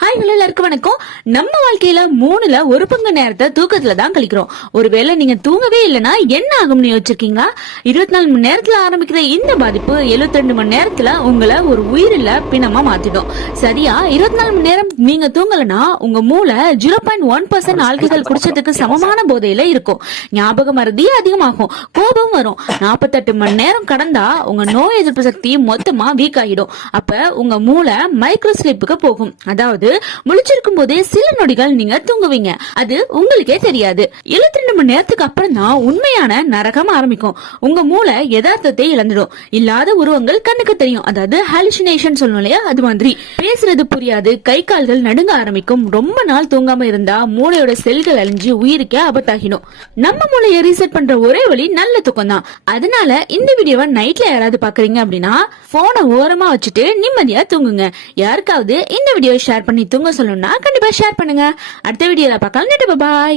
Hi hello எல்லாருக்கும் வணக்கம். நம்ம வாழ்க்கையில 3ல 1 பங்கு நேரத்தை தூக்கத்துல தான் கழிக்கிறோம். ஒருவேளை நீங்க தூங்கவே இல்லைன்னா என்ன ஆகும்னு யோசிச்சிருக்கீங்களா? 24 மணி நேரத்துல ஆரம்பிக்கிற இந்த பாதிப்பு 72 மணி நேரத்துல உங்களை ஒரு உயிரில்ல பிணமா மாத்திடும். சரியா 24 மணி நேரம் நீங்க தூங்கலன்னா உங்க மூளை 0.1% ஆல்கஹால் குடிச்சதுக்கு சமமான போதையில இருக்கும். ஞாபக மறதி அதிகமாகும், கோபம் வரும். 48 மணி நேரம் கடந்தா உங்க நோய் எதிர்ப்பு சக்தி மொத்தமா வீக் ஆகிடும். அப்ப உங்க மூளை மைக்ரோ ஸ்லீப்புக்கு போகும். அதாவது முழிச்சிருக்கும் போதே சில நொடிகள் நீங்க தூங்குவீங்க, அது உங்களுக்கே தெரியாது. 72 மணி நேரத்துக்கு அப்புறம் தான் உண்மையான நரகம் ஆரம்பிக்கும். உங்க மூளை யதார்த்தத்தை இழந்துடும். இல்லாத உருவங்கள் கண்ணுக்கு தெரியும், அதாவது ஹாலுசினேஷன் சொல்லணும் இல்லையா, அது மாதிரி. பேசுறது புரியாது, கை கால்கள் நடுங்க ஆரம்பிக்கும். ரொம்ப நாள் தூங்காம இருந்தா மூளையோட செல்கள் அழிஞ்சு உயிருக்கே ஆபத்தாகிடும். நம்ம மூளையை ரீசெட் பண்ற ஒரே வழி நல்ல தூக்கம் தான். அதனால இந்த வீடியோவை நைட்ல யாராவது பாக்குறீங்க அப்படின்னா போனை ஓரமா வச்சுட்டு நிம்மதியா தூங்குங்க. யாருக்காவது இந்த வீடியோ ஷேர் பண்ணி தூங்க சொல்லணும்னா கண்டிப்பா ஷேர் பண்ணுங்க. அடுத்த வீடியோல பார்க்கலாம். பாய்.